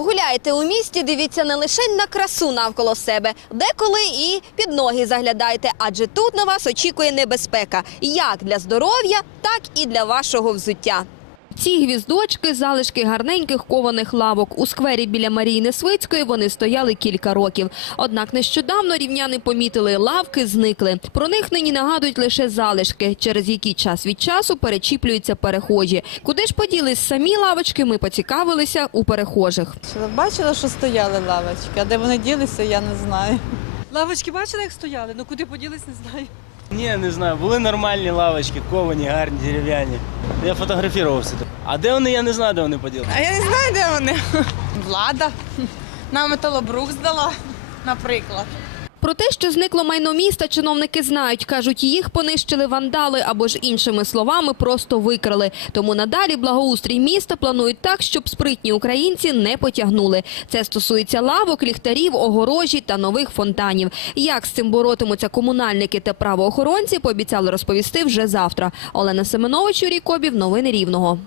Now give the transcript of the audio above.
Гуляєте у місті, дивіться не лише на красу навколо себе, деколи і під ноги заглядайте, адже тут на вас очікує небезпека як для здоров'я, так і для вашого взуття. Ці гвіздочки – залишки гарненьких кованих лавок. У сквері біля Марії Несвицької вони стояли кілька років. Однак нещодавно рівняни помітили, лавки зникли. Про них нині нагадують лише залишки, через які час від часу перечіплюються перехожі. Куди ж поділись самі лавочки, ми поцікавилися у перехожих. Бачила- що стояли лавочки, а де вони ділися, я не знаю. Лавочки бачили, як стояли? Ну куди поділись, не знаю. Ні, не знаю. Були нормальні лавочки, ковані, гарні, дерев'яні. Я фотографувався. А де вони, я не знаю, де вони поділи. А я не знаю, де вони. Влада. Нам металобрук здала, наприклад. Про те, що зникло майно міста, чиновники знають. Кажуть, їх понищили вандали або ж іншими словами просто викрали. Тому надалі благоустрій міста планують так, щоб спритні українці не потягнули. Це стосується лавок, ліхтарів, огорожі та нових фонтанів. Як з цим боротимуться комунальники та правоохоронці, пообіцяли розповісти вже завтра. Олена Семенович, Юрій Кобів, новини Рівного.